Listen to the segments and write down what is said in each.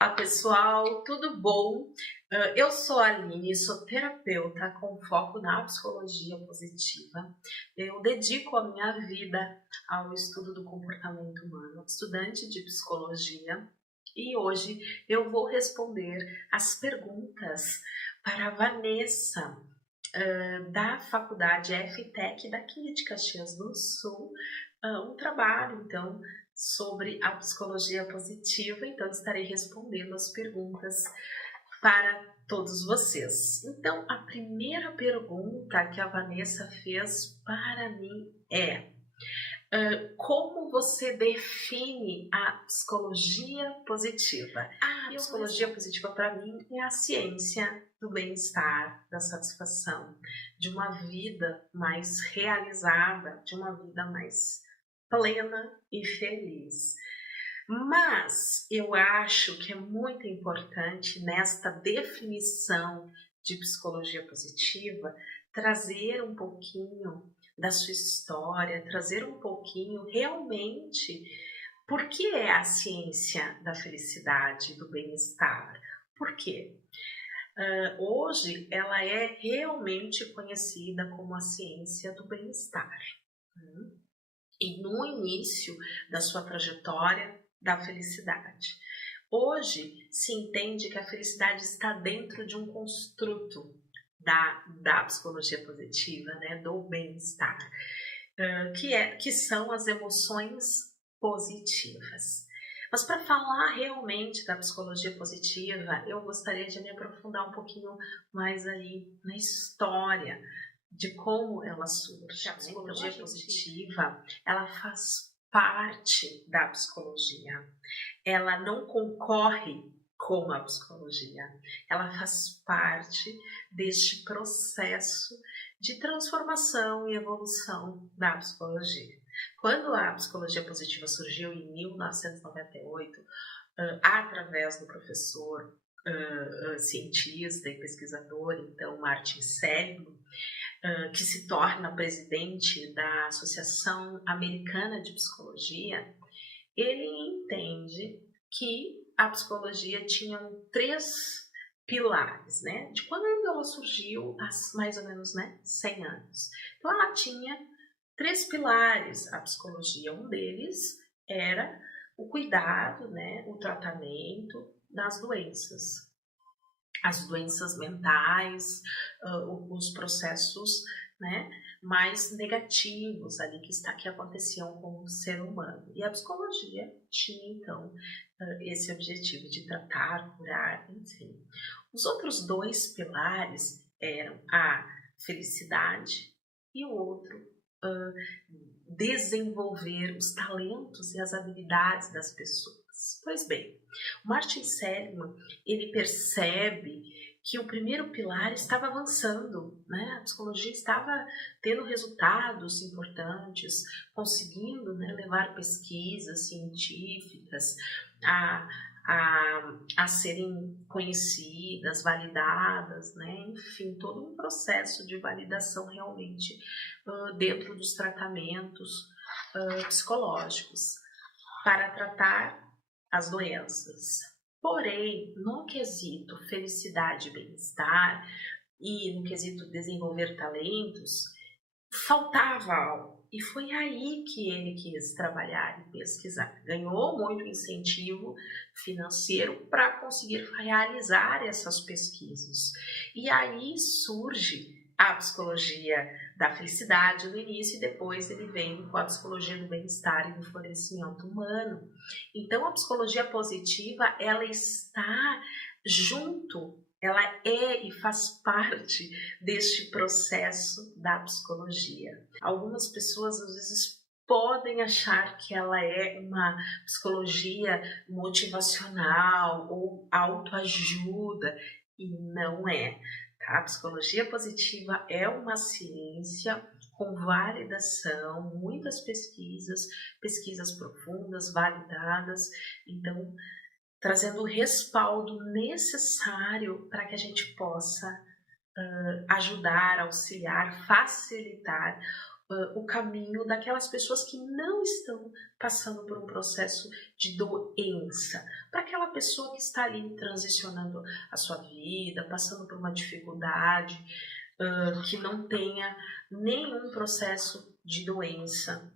Olá pessoal, tudo bom? Eu sou a Aline, sou terapeuta com foco na psicologia positiva. Eu dedico a minha vida ao estudo do comportamento humano, estudante de psicologia, e hoje eu vou responder as perguntas para a Vanessa, da faculdade FTEC daqui de Caxias do Sul, um trabalho então sobre a psicologia positiva, então estarei respondendo as perguntas para todos vocês. Então, a primeira pergunta que a Vanessa fez para mim é: como você define a psicologia positiva? A psicologia positiva, para mim, é a ciência do bem-estar, da satisfação, de uma vida mais realizada, de uma vida mais plena e feliz. Mas eu acho que é muito importante, nesta definição de psicologia positiva, trazer um pouquinho da sua história, trazer um pouquinho realmente por que é a ciência da felicidade, do bem-estar. Por quê? Hoje ela é realmente conhecida como a ciência do bem-estar. E no início da sua trajetória da felicidade. Hoje se entende que a felicidade está dentro de um construto da psicologia positiva, né, do bem-estar, que são as emoções positivas. Mas para falar realmente da psicologia positiva, eu gostaria de me aprofundar um pouquinho mais aí na história de como ela surge. A psicologia positiva, ela faz parte da psicologia. Ela não concorre com a psicologia. Ela faz parte deste processo de transformação e evolução da psicologia. Quando a psicologia positiva surgiu em 1998, através do professor, cientista e pesquisador, então, Martin Seligman, que se torna presidente da Associação Americana de Psicologia, ele entende que a psicologia tinha 3 pilares, né? De quando ela surgiu, há mais ou menos, 100 anos. Então, ela tinha 3 pilares, a psicologia. Um deles era o cuidado, né? O tratamento das doenças. As doenças mentais, os processos, né, mais negativos ali que aconteciam com o ser humano. E a psicologia tinha, então, esse objetivo de tratar, curar, enfim. Os outros 2 pilares eram a felicidade e o outro, desenvolver os talentos e as habilidades das pessoas. Pois bem, o Martin Seligman, ele percebe que o primeiro pilar estava avançando, né? A psicologia estava tendo resultados importantes, conseguindo, né, levar pesquisas científicas a serem conhecidas, validadas, né? Enfim, todo um processo de validação realmente dentro dos tratamentos psicológicos para tratar as doenças. Porém, no quesito felicidade e bem-estar e no quesito desenvolver talentos, faltava algo. E foi aí que ele quis trabalhar e pesquisar. Ganhou muito incentivo financeiro para conseguir realizar essas pesquisas. E aí surge a psicologia da felicidade no início e depois ele vem com a psicologia do bem-estar e do florescimento humano. Então, a psicologia positiva, ela está junto, ela é e faz parte deste processo da psicologia. Algumas pessoas às vezes podem achar que ela é uma psicologia motivacional ou autoajuda, e não é. Tá? A psicologia positiva é uma ciência com validação, muitas pesquisas profundas, validadas, então trazendo o respaldo necessário para que a gente possa ajudar, auxiliar, facilitar o caminho daquelas pessoas que não estão passando por um processo de doença, para aquela pessoa que está ali transicionando a sua vida, passando por uma dificuldade, que não tenha nenhum processo de doença,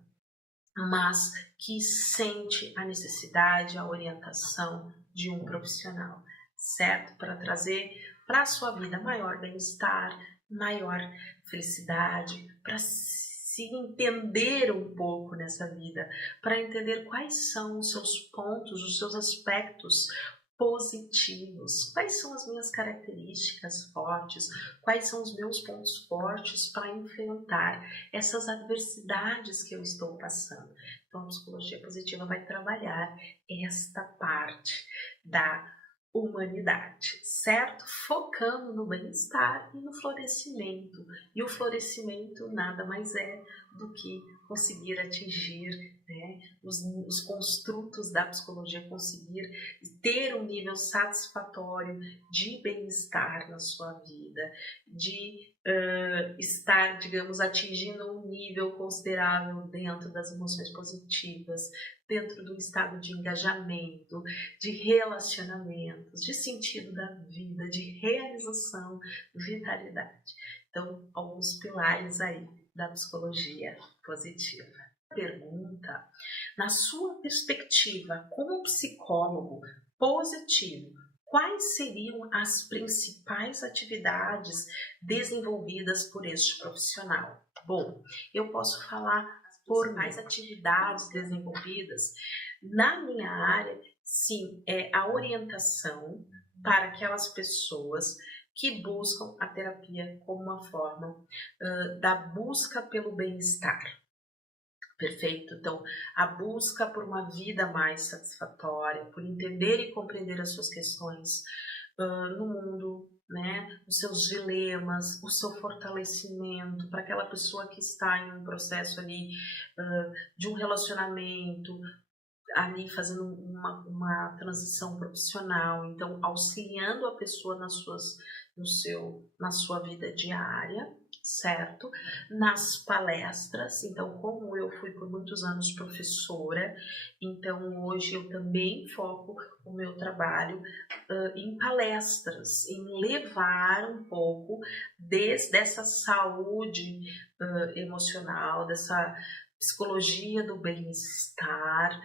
mas que sente a necessidade, a orientação de um profissional, certo? Para trazer para a sua vida maior bem-estar, maior felicidade, para se entender um pouco nessa vida, para entender quais são os seus pontos, os seus aspectos positivos, quais são as minhas características fortes, quais são os meus pontos fortes para enfrentar essas adversidades que eu estou passando. Então, a psicologia positiva vai trabalhar esta parte da humanidade, certo? Focando no bem-estar e no florescimento. E o florescimento nada mais é do que conseguir atingir, né, os construtos da psicologia, conseguir ter um nível satisfatório de bem-estar na sua vida, de estar, digamos, atingindo um nível considerável dentro das emoções positivas, dentro do estado de engajamento, de relacionamentos, de sentido da vida, de realização, vitalidade. Então, alguns pilares aí da psicologia positiva. Pergunta, na sua perspectiva como psicólogo positivo, quais seriam as principais atividades desenvolvidas por este profissional? Bom, eu posso falar por mais atividades desenvolvidas na minha área, sim, é a orientação para aquelas pessoas que buscam a terapia como uma forma da busca pelo bem-estar. Perfeito? Então, a busca por uma vida mais satisfatória, por entender e compreender as suas questões no mundo, né? Os seus dilemas, o seu fortalecimento para aquela pessoa que está em um processo ali de um relacionamento, ali fazendo uma transição profissional, então auxiliando a pessoa na sua vida diária, certo? Nas palestras, então como eu fui por muitos anos professora, então hoje eu também foco o meu trabalho em palestras, em levar um pouco dessa saúde emocional, dessa psicologia do bem-estar,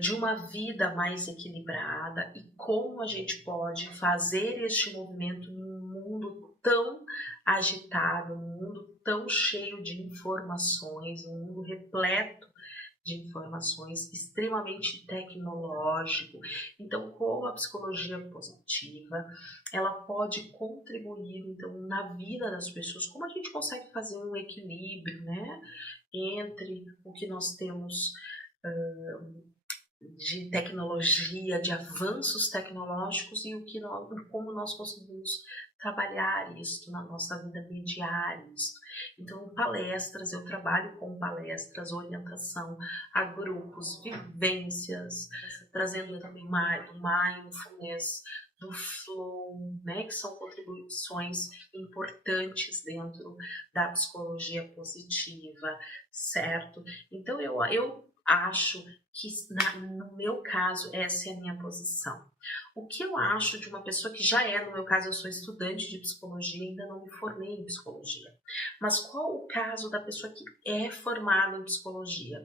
de uma vida mais equilibrada e como a gente pode fazer este movimento num mundo tão agitado, num mundo tão cheio de informações, um mundo repleto de informações, extremamente tecnológico. Então, como a psicologia positiva, ela pode contribuir então na vida das pessoas, como a gente consegue fazer um equilíbrio, né, entre o que nós temos de tecnologia, de avanços tecnológicos e como nós conseguimos trabalhar isso na nossa vida diária. Então, palestras, eu trabalho com palestras, orientação a grupos, vivências, trazendo também mindfulness, do flow, né, que são contribuições importantes dentro da psicologia positiva, certo? Então, eu acho que, no meu caso, essa é a minha posição. O que eu acho de uma pessoa que já no meu caso, eu sou estudante de psicologia, ainda não me formei em psicologia. Mas qual o caso da pessoa que é formada em psicologia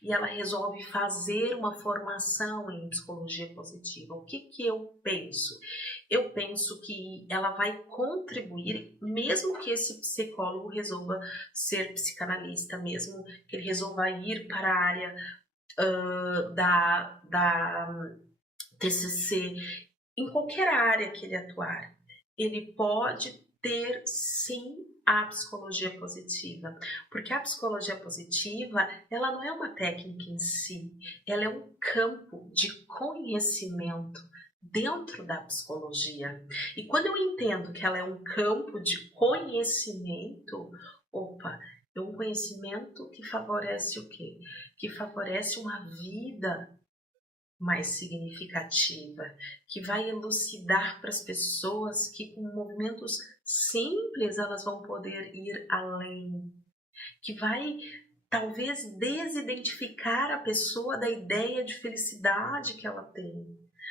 e ela resolve fazer uma formação em psicologia positiva? O que eu penso? Eu penso que ela vai contribuir, mesmo que esse psicólogo resolva ser psicanalista, mesmo que ele resolva ir para a área da TCC, em qualquer área que ele atuar, ele pode ter sim a psicologia positiva, porque a psicologia positiva, ela não é uma técnica em si, ela é um campo de conhecimento dentro da psicologia. E quando eu entendo que ela é um campo de conhecimento, é um conhecimento que favorece o quê? Que favorece uma vida mais significativa, que vai elucidar para as pessoas que com movimentos simples elas vão poder ir além, que vai talvez desidentificar a pessoa da ideia de felicidade que ela tem,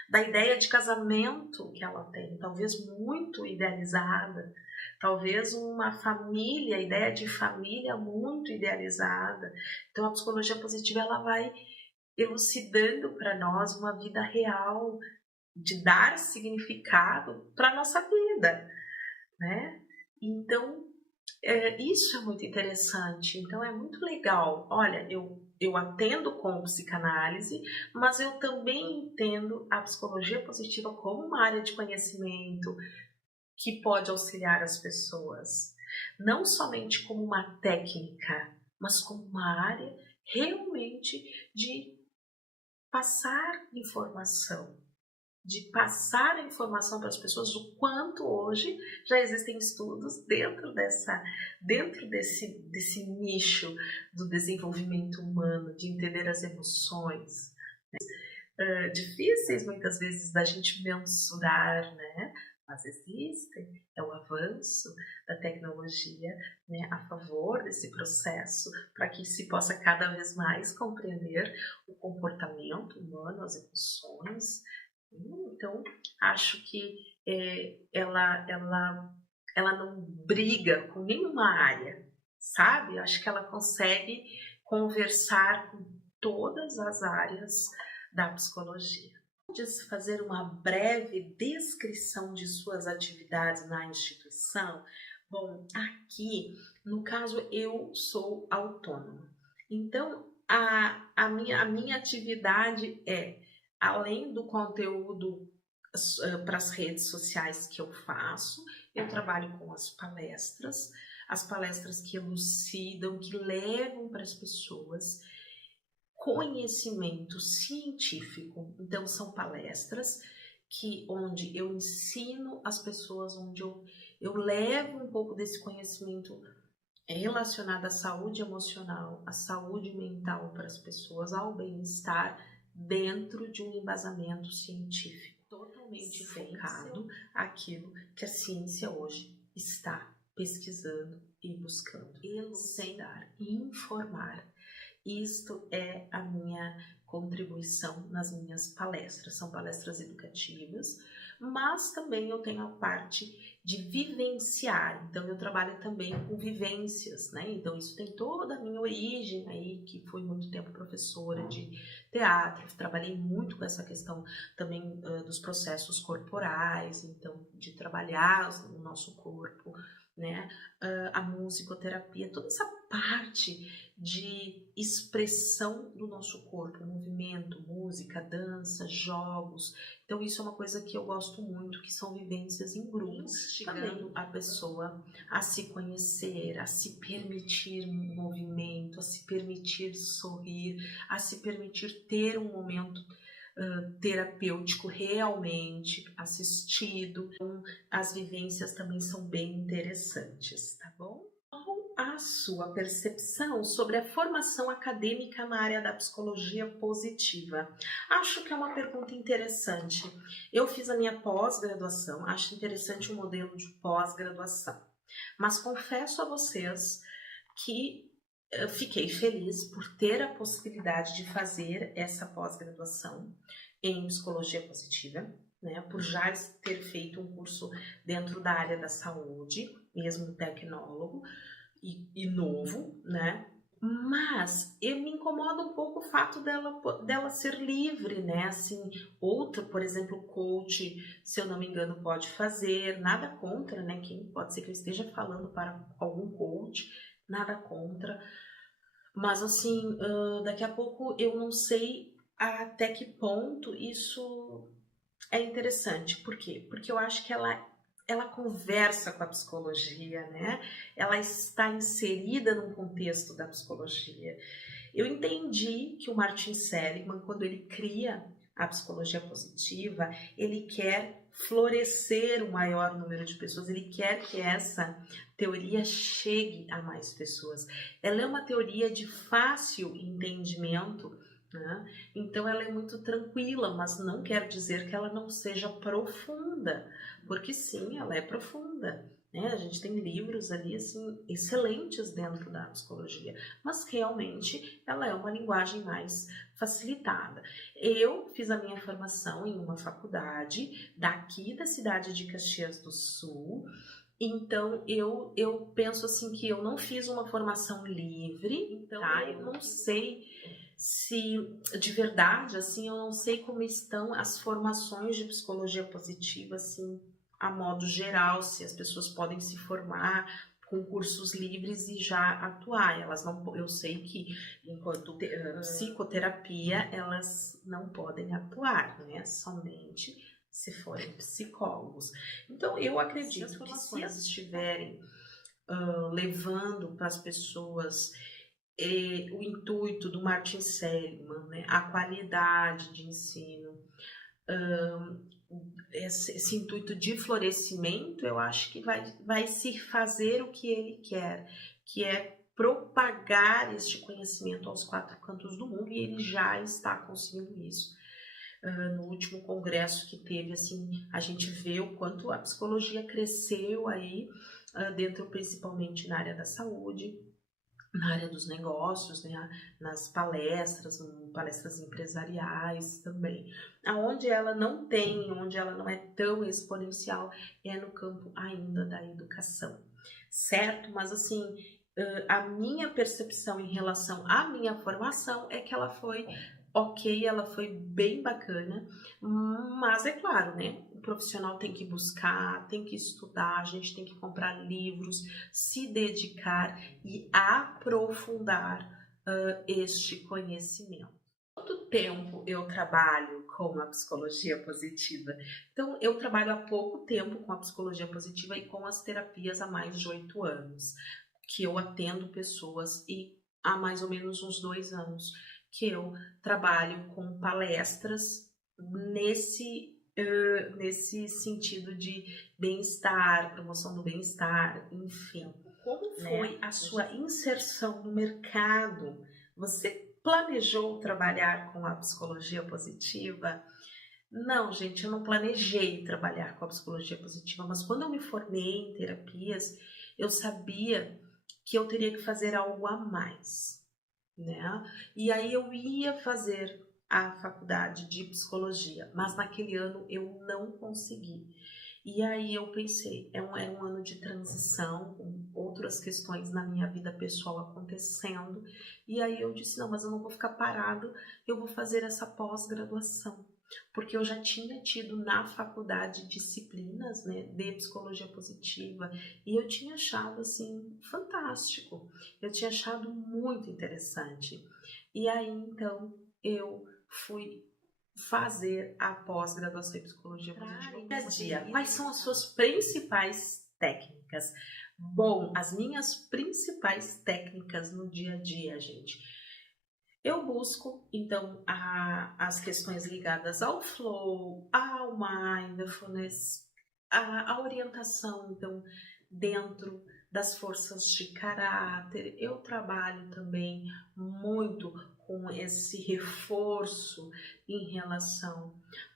da ideia de casamento que ela tem, talvez muito idealizada, talvez uma família, a ideia de família muito idealizada. Então a psicologia positiva ela vai elucidando para nós uma vida real, de dar significado para a nossa vida, né? Então, isso é muito interessante, então é muito legal. Olha, eu atendo com psicanálise, mas eu também entendo a psicologia positiva como uma área de conhecimento que pode auxiliar as pessoas, não somente como uma técnica, mas como uma área realmente de passar informação, de passar a informação para as pessoas do quanto hoje já existem estudos dentro desse nicho do desenvolvimento humano, de entender as emoções, difíceis muitas vezes da gente mensurar, né? Mas existem, é o avanço da tecnologia, né, a favor desse processo, para que se possa cada vez mais compreender o comportamento humano, as emoções. Então, acho que ela não briga com nenhuma área, sabe? Acho que ela consegue conversar com todas as áreas da psicologia. Pode fazer uma breve descrição de suas atividades na instituição? Bom, aqui, no caso, eu sou autônoma. Então, a minha atividade além do conteúdo para as redes sociais que eu faço, eu trabalho com as palestras que elucidam, que levam para as pessoas conhecimento científico. Então são palestras onde eu ensino as pessoas, onde eu levo um pouco desse conhecimento relacionado à saúde emocional, à saúde mental para as pessoas, ao bem-estar dentro de um embasamento científico, totalmente focado aquilo que a ciência hoje está pesquisando e buscando, elucidar, informar. Isto é a minha contribuição nas minhas palestras. São palestras educativas, mas também eu tenho a parte de vivenciar. Então, eu trabalho também com vivências, né? Então, isso tem toda a minha origem aí, que fui muito tempo professora de teatro. Trabalhei muito com essa questão também dos processos corporais, então, de trabalhar o nosso corpo, né? A musicoterapia, toda essa parte de expressão do nosso corpo, movimento, música, dança, jogos. Então isso é uma coisa que eu gosto muito, que são vivências em grupo, instigando a pessoa a se conhecer, a se permitir um movimento, a se permitir sorrir, a se permitir ter um momento terapêutico realmente assistido. Então, as vivências também são bem interessantes, tá bom? A sua percepção sobre a formação acadêmica na área da psicologia positiva? Acho que é uma pergunta interessante. Eu fiz a minha pós-graduação, acho interessante o modelo de pós-graduação, mas confesso a vocês que eu fiquei feliz por ter a possibilidade de fazer essa pós-graduação em psicologia positiva, né, por já ter feito um curso dentro da área da saúde, mesmo tecnólogo, e novo, né? Mas me incomoda um pouco o fato dela ser livre, né? Assim, outra, por exemplo, coach, se eu não me engano, pode fazer, nada contra, né? Pode ser que eu esteja falando para algum coach, nada contra. Mas assim, daqui a pouco eu não sei até que ponto isso é interessante. Por quê? Porque eu acho que ela conversa com a psicologia, né? Ela está inserida num contexto da psicologia. Eu entendi que o Martin Seligman, quando ele cria a psicologia positiva, ele quer florescer o maior número de pessoas, ele quer que essa teoria chegue a mais pessoas. Ela é uma teoria de fácil entendimento, né? Então ela é muito tranquila, mas não quer dizer que ela não seja profunda, porque sim, ela é profunda, né? A gente tem livros ali, assim, excelentes dentro da psicologia, mas realmente ela é uma linguagem mais facilitada. Eu fiz a minha formação em uma faculdade daqui da cidade de Caxias do Sul, então eu penso assim que eu não fiz uma formação livre, então eu não sei se de verdade, assim, eu não sei como estão as formações de psicologia positiva, assim, a modo geral, se as pessoas podem se formar com cursos livres e já atuar. Elas não, eu sei que enquanto psicoterapia elas não podem atuar, né? Somente se forem psicólogos. Então eu acredito que se elas estiverem levando para as pessoas o intuito do Martin Seligman, né, a qualidade de ensino, esse intuito de florescimento, eu acho que vai se fazer o que ele quer, que é propagar este conhecimento aos quatro cantos do mundo, e ele já está conseguindo isso. No último congresso que teve, assim, a gente vê o quanto a psicologia cresceu aí, dentro principalmente na área da saúde, na área dos negócios, né, nas palestras empresariais também. Onde ela não tem, onde ela não é tão exponencial, é no campo ainda da educação, certo? Mas assim, a minha percepção em relação à minha formação é que ela foi ok, ela foi bem bacana, mas é claro, né? O profissional tem que buscar, tem que estudar, a gente tem que comprar livros, se dedicar e aprofundar este conhecimento. Quanto tempo eu trabalho com a psicologia positiva? Então, eu trabalho há pouco tempo com a psicologia positiva e com as terapias há mais de 8 anos, que eu atendo pessoas, e há mais ou menos uns 2 anos que eu trabalho com palestras nesse sentido de bem-estar, promoção do bem-estar, enfim. Como foi a sua inserção no mercado? Você planejou trabalhar com a psicologia positiva? Não, gente, eu não planejei trabalhar com a psicologia positiva, mas quando eu me formei em terapias, eu sabia que eu teria que fazer algo a mais, né? E aí eu ia fazer a faculdade de psicologia, mas naquele ano eu não consegui. E aí eu pensei, é um ano de transição, com outras questões na minha vida pessoal acontecendo, e aí eu disse, não, mas eu não vou ficar parado, eu vou fazer essa pós-graduação. Porque eu já tinha tido na faculdade disciplinas, né, de psicologia positiva, e eu tinha achado, assim, fantástico. Eu tinha achado muito interessante. E aí, então, eu fui fazer a pós-graduação em psicologia positiva. Quais são as suas principais técnicas? Bom, as minhas principais técnicas no dia a dia, gente. Eu busco, então, as questões ligadas ao flow, ao mindfulness, a orientação, então, dentro das forças de caráter. Eu trabalho também muito com esse reforço em relação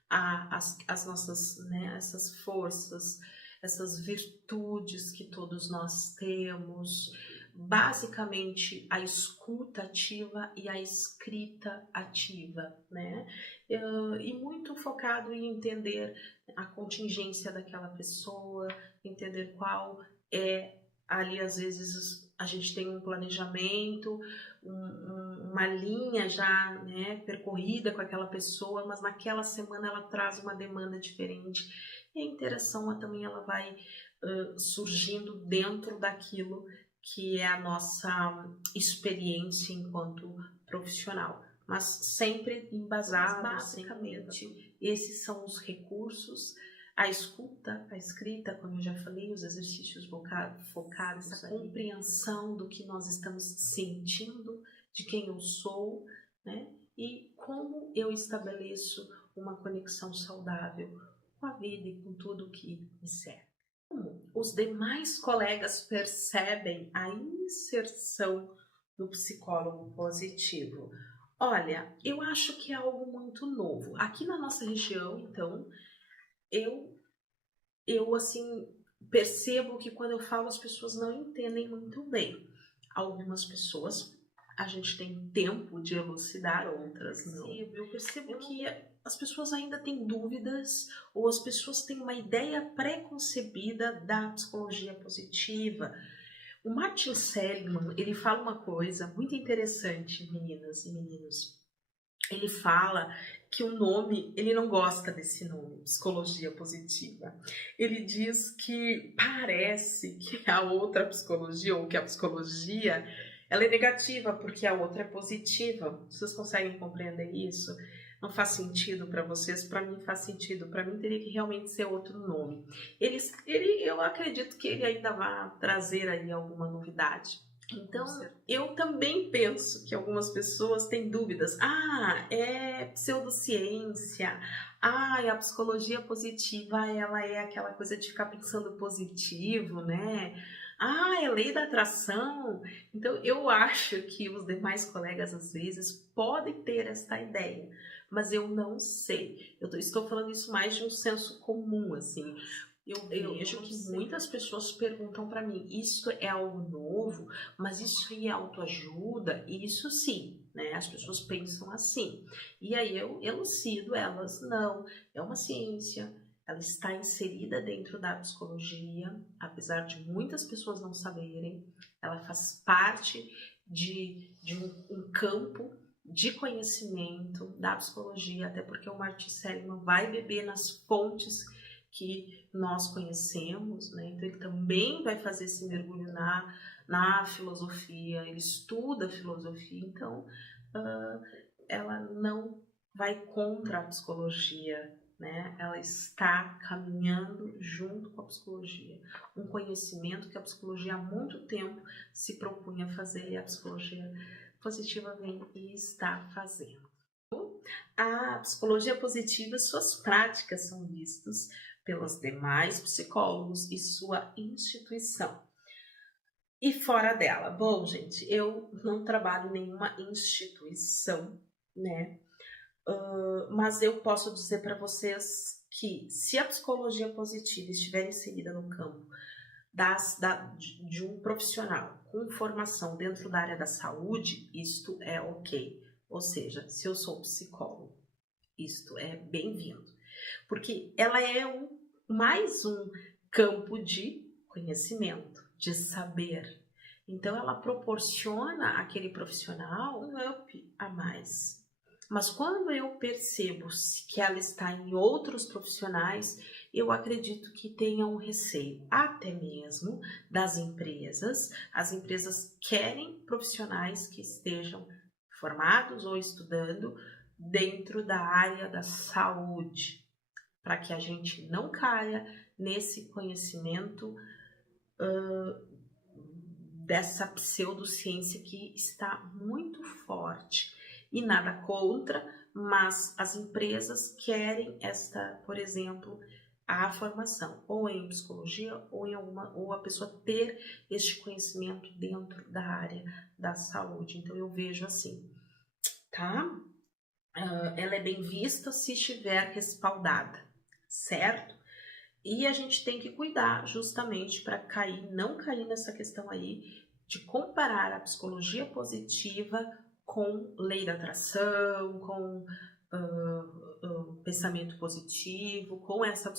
às nossas, né, essas forças, essas virtudes que todos nós temos. Basicamente a escuta ativa e a escrita ativa, né? E muito focado em entender a contingência daquela pessoa, entender qual é ali, às vezes a gente tem um planejamento, uma linha já, né, percorrida com aquela pessoa, mas naquela semana ela traz uma demanda diferente, e a interação também ela vai surgindo dentro daquilo que é a nossa experiência enquanto profissional, mas sempre embasado, basicamente, esses são os recursos, a escuta, a escrita, como eu já falei, os exercícios focados, essa compreensão do que nós estamos sentindo, de quem eu sou, né? E como eu estabeleço uma conexão saudável com a vida e com tudo que me serve. Os demais colegas percebem a inserção do psicólogo positivo? Olha, eu acho que é algo muito novo. Aqui na nossa região, então, eu assim, percebo que quando eu falo as pessoas não entendem muito bem. Algumas pessoas a gente tem tempo de elucidar, outras não. Eu percebo que as pessoas ainda têm dúvidas ou as pessoas têm uma ideia pré-concebida da psicologia positiva. O Martin Seligman, ele fala uma coisa muito interessante, meninas e meninos. Ele fala que o nome, ele não gosta desse nome, psicologia positiva. Ele diz que parece que a outra psicologia, ou que a psicologia, ela é negativa porque a outra é positiva. Vocês conseguem compreender isso? Não faz sentido para vocês? Para mim faz sentido. Para mim teria que realmente ser outro nome. Eu acredito que ele ainda vai trazer aí alguma novidade. Então, eu também penso que algumas pessoas têm dúvidas. É pseudociência. A psicologia positiva, ela é aquela coisa de ficar pensando positivo, né? É lei da atração. Então, eu acho que os demais colegas, às vezes, podem ter esta ideia. Mas eu não sei. Eu estou falando isso mais de um senso comum, assim. Eu vejo que muitas pessoas perguntam para mim, isso é algo novo, mas isso aí é autoajuda? Isso sim, né? As pessoas pensam assim. E aí eu elucido elas, não, é uma ciência, ela está inserida dentro da psicologia, apesar de muitas pessoas não saberem, ela faz parte de um campo de conhecimento da psicologia, até porque o Martin Seligman vai beber nas fontes que nós conhecemos, né? Então ele também vai fazer esse mergulho na filosofia, ele estuda a filosofia, então ela não vai contra a psicologia, né? Ela está caminhando junto com a psicologia, um conhecimento que a psicologia há muito tempo se propunha fazer e a psicologia positiva vem e está fazendo. A psicologia positiva, suas práticas são vistas pelos demais psicólogos e sua instituição. E fora dela, bom, gente, eu não trabalho em nenhuma instituição, né? Mas eu posso dizer para vocês que se a psicologia positiva estiver inserida no campo de um profissional com formação dentro da área da saúde, isto é ok. Ou seja, se eu sou psicólogo, isto é bem-vindo. Porque ela é mais um campo de conhecimento, de saber. Então, ela proporciona àquele profissional um up a mais. Mas quando eu percebo que ela está em outros profissionais, eu acredito que tenha um receio, até mesmo das empresas. As empresas querem profissionais que estejam formados ou estudando dentro da área da saúde, para que a gente não caia nesse conhecimento dessa pseudociência que está muito forte. E nada contra, mas as empresas querem por exemplo, a formação, ou em psicologia, ou a pessoa ter este conhecimento dentro da área da saúde. Então eu vejo assim, tá? Ela é bem vista se estiver respaldada, certo? E a gente tem que cuidar justamente para não cair nessa questão aí de comparar a psicologia positiva com lei da atração, com pensamento positivo, com essa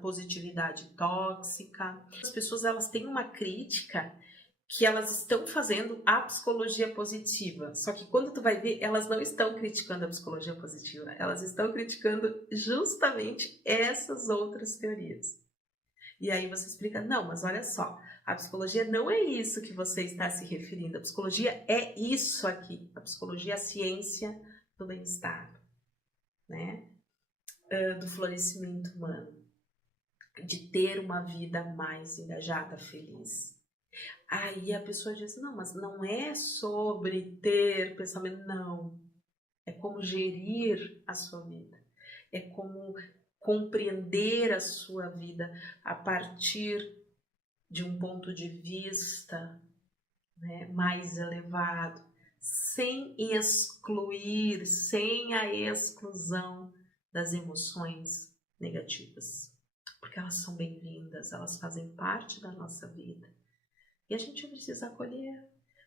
positividade tóxica. As pessoas elas têm uma crítica que elas estão fazendo a psicologia positiva. Só que quando tu vai ver, elas não estão criticando a psicologia positiva. Elas estão criticando justamente essas outras teorias. E aí você explica, não, mas olha só, a psicologia não é isso que você está se referindo. A psicologia é isso aqui. A psicologia é a ciência do bem-estar, né? Do florescimento humano. De ter uma vida mais engajada, feliz. Aí a pessoa diz, não, mas não é sobre ter pensamento, não. É como gerir a sua vida. É como compreender a sua vida a partir de um ponto de vista, né, mais elevado, sem excluir, sem a exclusão das emoções negativas. Porque elas são bem-vindas. dúvidas, elas fazem parte da nossa vida. E a gente precisa acolher,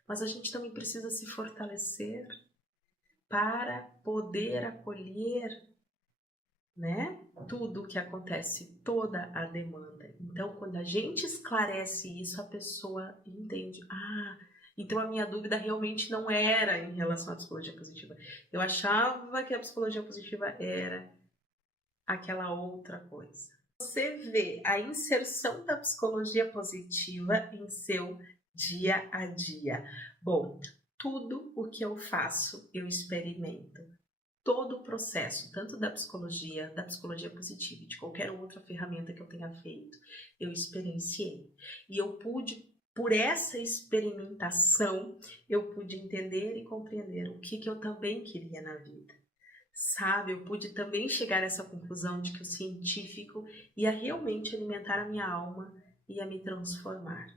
mas a gente também precisa se fortalecer para poder acolher, né, tudo o que acontece, toda a demanda. Então, quando a gente esclarece isso, a pessoa entende. Então a minha dúvida realmente não era em relação à psicologia positiva. Eu achava que a psicologia positiva era aquela outra coisa. Você vê a inserção da psicologia positiva em seu dia a dia. Bom, tudo o que eu faço, eu experimento. Todo o processo, tanto da psicologia positiva e de qualquer outra ferramenta que eu tenha feito, eu experienciei. E eu pude, por essa experimentação, eu pude entender e compreender o que eu também queria na vida. Sabe, eu pude também chegar a essa conclusão de que o científico ia realmente alimentar a minha alma e ia me transformar.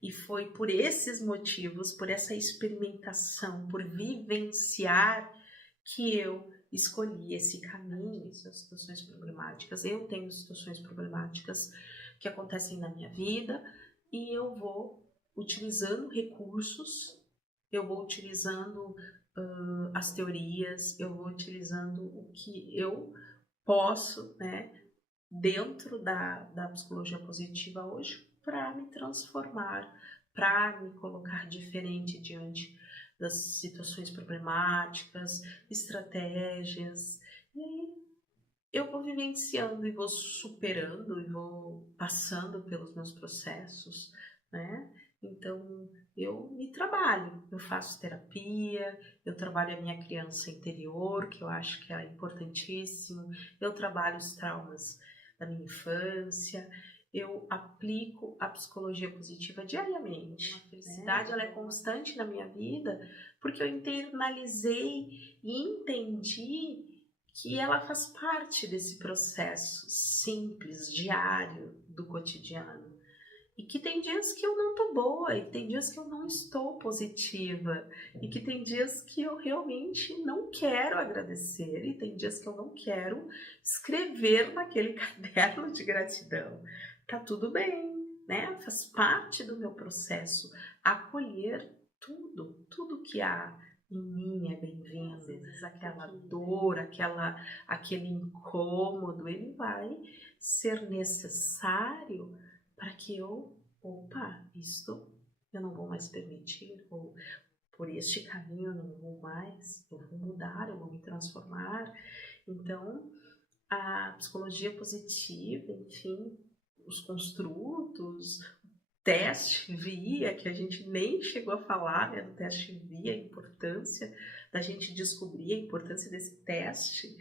E foi por esses motivos, por essa experimentação, por vivenciar, que eu escolhi esse caminho, essas situações problemáticas. Eu tenho situações problemáticas que acontecem na minha vida e eu vou utilizando recursos, eu vou utilizando as teorias, eu vou utilizando o que eu posso, né, dentro da psicologia positiva hoje para me transformar, para me colocar diferente diante das situações problemáticas, estratégias. E aí eu vou vivenciando e vou superando e vou passando pelos meus processos, né? Então eu me trabalho, eu faço terapia, eu trabalho a minha criança interior, que eu acho que é importantíssimo, eu trabalho os traumas da minha infância, eu aplico a psicologia positiva diariamente. A felicidade, ela é constante na minha vida porque eu internalizei e entendi que ela faz parte desse processo simples, diário do cotidiano. E que tem dias que eu não tô boa, e tem dias que eu não estou positiva, e que tem dias que eu realmente não quero agradecer, e tem dias que eu não quero escrever naquele caderno de gratidão. Tá tudo bem, né? Faz parte do meu processo acolher tudo que há em mim é bem-vindo. Às vezes aquela dor, aquele incômodo, ele vai ser necessário para que isto eu não vou mais permitir, ou por este caminho eu não vou mais, eu vou mudar, eu vou me transformar. Então, a psicologia positiva, enfim, os construtos, teste VIA, que a gente nem chegou a falar, né, do teste VIA, a importância da gente descobrir a importância desse teste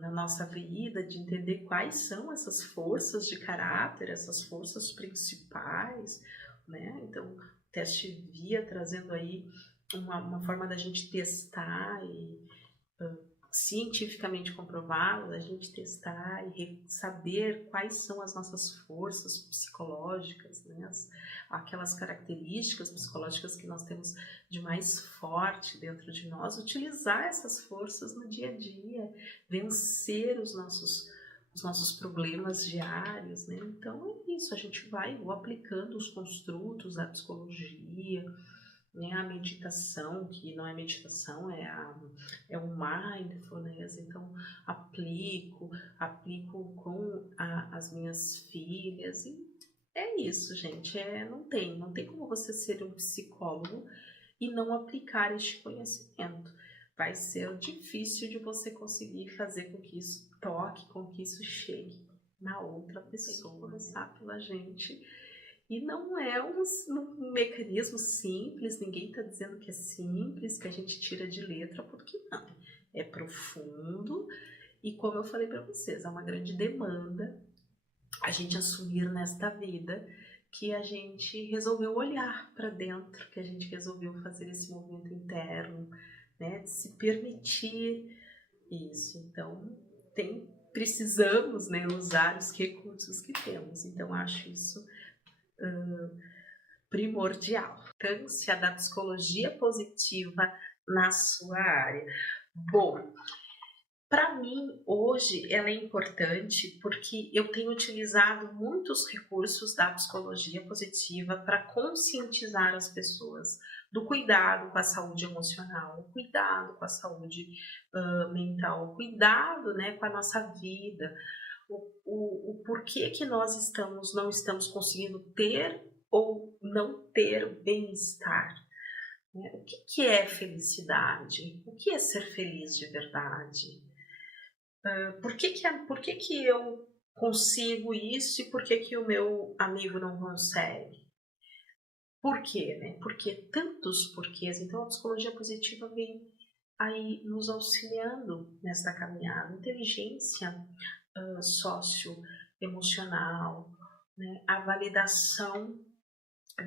na nossa vida, de entender quais são essas forças de caráter, essas forças principais, né? Então, o teste VIA trazendo aí uma forma da gente testar e cientificamente comprovado, a gente testar e saber quais são as nossas forças psicológicas, né? Aquelas características psicológicas que nós temos de mais forte dentro de nós, utilizar essas forças no dia a dia, vencer os nossos problemas diários, né? Então é isso, a gente vou aplicando os construtos da psicologia, né, a meditação, que não é meditação, é um mindfulness. Então aplico com as minhas filhas, e é isso, gente, não tem como você ser um psicólogo e não aplicar este conhecimento. Vai ser difícil de você conseguir fazer com que isso toque, com que isso chegue na outra pessoa. Tem que começar pela gente. E não é um mecanismo simples, ninguém está dizendo que é simples, que a gente tira de letra, porque não. É profundo e, como eu falei para vocês, é uma grande demanda a gente assumir nesta vida, que a gente resolveu olhar para dentro, que a gente resolveu fazer esse movimento interno, né, de se permitir isso. Então, precisamos, né, usar os recursos que temos. Então, acho isso primordial. Importância da psicologia positiva na sua área. Bom, Para mim, hoje, ela é importante porque eu tenho utilizado muitos recursos da psicologia positiva para conscientizar as pessoas do cuidado com a saúde emocional, o cuidado com a saúde mental, o cuidado, né, com a nossa vida, o porquê que nós não estamos conseguindo ter ou não ter bem-estar. Né? O que é felicidade? O que é ser feliz de verdade? Por que que eu consigo isso e por que que o meu amigo não consegue? Por quê, né? Porque tantos porquês. Então a psicologia positiva vem aí nos auxiliando nesta caminhada. Inteligência socioemocional, né? A validação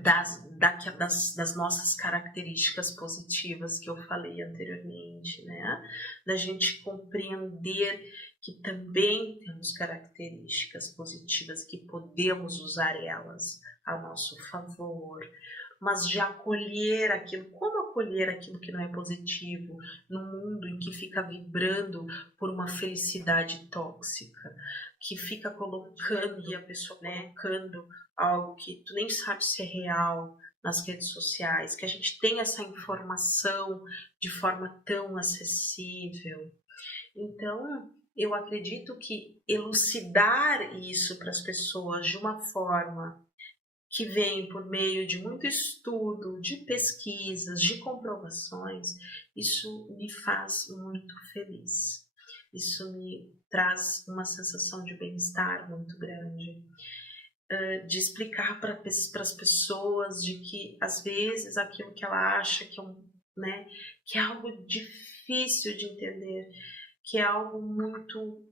das nossas características positivas que eu falei anteriormente, né? Da gente compreender que também temos características positivas, que podemos usar elas a nosso favor, mas de acolher aquilo, como acolher aquilo que não é positivo num mundo em que fica vibrando por uma felicidade tóxica, que fica colocando e a pessoa, né, colocando algo que tu nem sabe se é real nas redes sociais, que a gente tem essa informação de forma tão acessível. Então, eu acredito que elucidar isso para as pessoas de uma forma que vem por meio de muito estudo, de pesquisas, de comprovações, isso me faz muito feliz. Isso me traz uma sensação de bem-estar muito grande, de explicar para as pessoas de que às vezes aquilo que ela acha que é né, que é algo difícil de entender, que é algo muito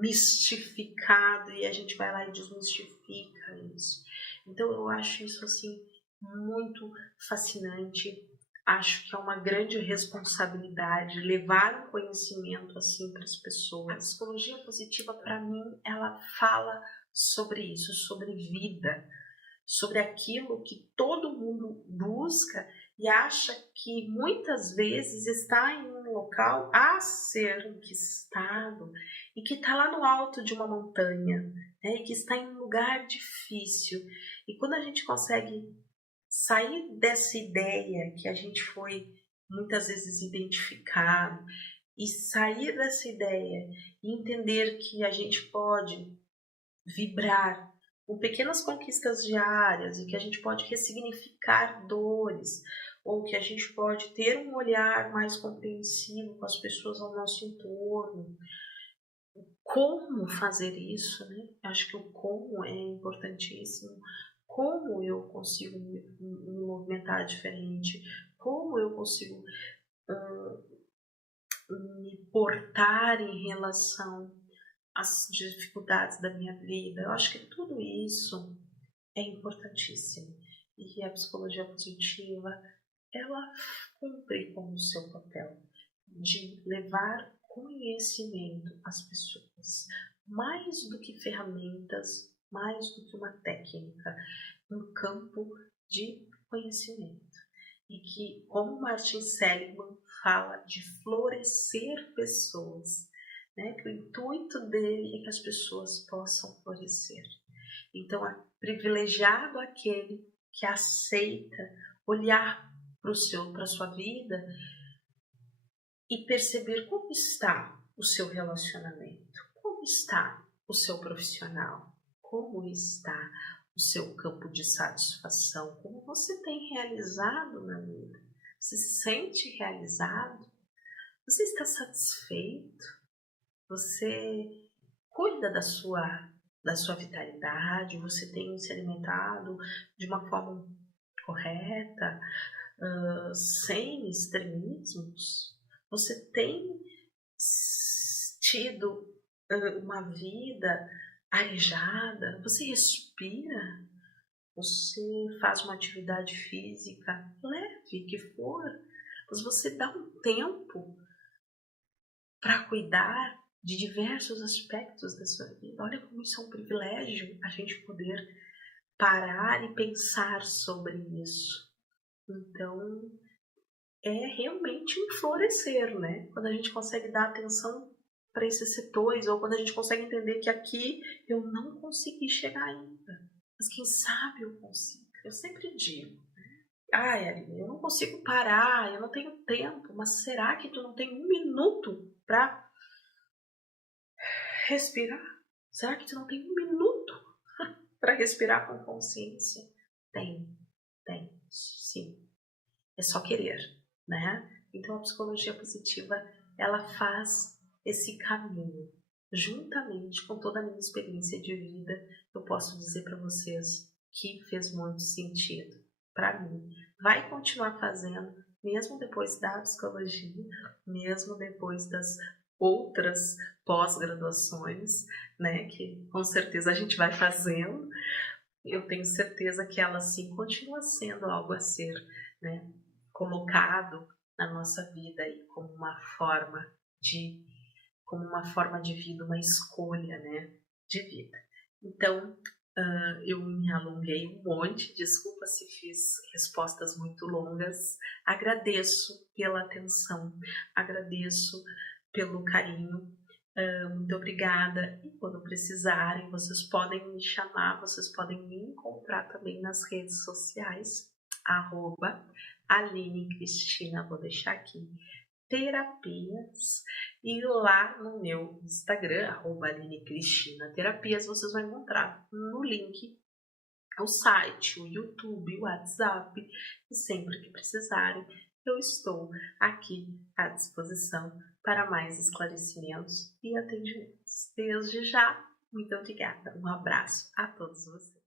mistificado, e a gente vai lá e desmistifica isso. Então eu acho isso assim muito fascinante. Acho que é uma grande responsabilidade levar o conhecimento assim para as pessoas. A psicologia positiva, para mim, ela fala sobre isso, sobre vida, sobre aquilo que todo mundo busca e acha que muitas vezes está em um local a ser conquistado e que está lá no alto de uma montanha, né? E que está em um lugar difícil. E quando a gente consegue sair dessa ideia que a gente foi muitas vezes identificado e sair dessa ideia e entender que a gente pode vibrar com pequenas conquistas diárias e que a gente pode ressignificar dores, ou que a gente pode ter um olhar mais compreensivo com as pessoas ao nosso entorno. Como fazer isso, né? Acho que o como é importantíssimo. Como eu consigo me movimentar diferente? Como eu consigo me portar em relação as dificuldades da minha vida? Eu acho que tudo isso é importantíssimo. E a psicologia positiva, ela cumpre com o seu papel de levar conhecimento às pessoas, mais do que ferramentas, mais do que uma técnica, um campo de conhecimento. E que, como Martin Seligman fala, de florescer pessoas, né? Que o intuito dele é que as pessoas possam florescer. Então, é privilegiado aquele que aceita olhar para a sua vida e perceber como está o seu relacionamento, como está o seu profissional, como está o seu campo de satisfação, como você tem realizado na vida. Você se sente realizado? Você está satisfeito? Você cuida da sua vitalidade? Você tem se alimentado de uma forma correta, sem extremismos? Você tem tido uma vida arejada? Você respira? Você faz uma atividade física leve que for? Mas você dá um tempo para cuidar de diversos aspectos da sua vida. Olha como isso é um privilégio, a gente poder parar e pensar sobre isso. Então, é realmente um florescer, né? Quando a gente consegue dar atenção para esses setores, ou quando a gente consegue entender que aqui eu não consegui chegar ainda, mas quem sabe eu consigo. Eu sempre digo, ai, Aline, eu não consigo parar, eu não tenho tempo, mas será que tu não tem um minuto para respirar? Será que tu não tem um minuto para respirar com consciência? Tem, sim. É só querer, né? Então a psicologia positiva, ela faz esse caminho. Juntamente com toda a minha experiência de vida, eu posso dizer para vocês que fez muito sentido para mim. Vai continuar fazendo, mesmo depois da psicologia, mesmo depois das outras pós-graduações, né? Que com certeza a gente vai fazendo. Eu tenho certeza que ela sim continua sendo algo a ser, né, colocado na nossa vida aí como uma forma de vida, uma escolha, né, de vida. Então, eu me alonguei um monte, desculpa se fiz respostas muito longas. Agradeço pela atenção, agradeço pelo carinho. Muito obrigada. E quando precisarem, vocês podem me chamar, vocês podem me encontrar também nas redes sociais, @Aline Cristina, vou deixar aqui, terapias, e lá no meu Instagram, @Aline Cristina Terapias, vocês vão encontrar no link o site, o YouTube, o WhatsApp, e sempre que precisarem, eu estou aqui à disposição para mais esclarecimentos e atendimentos. Desde já, muito obrigada. Um abraço a todos vocês.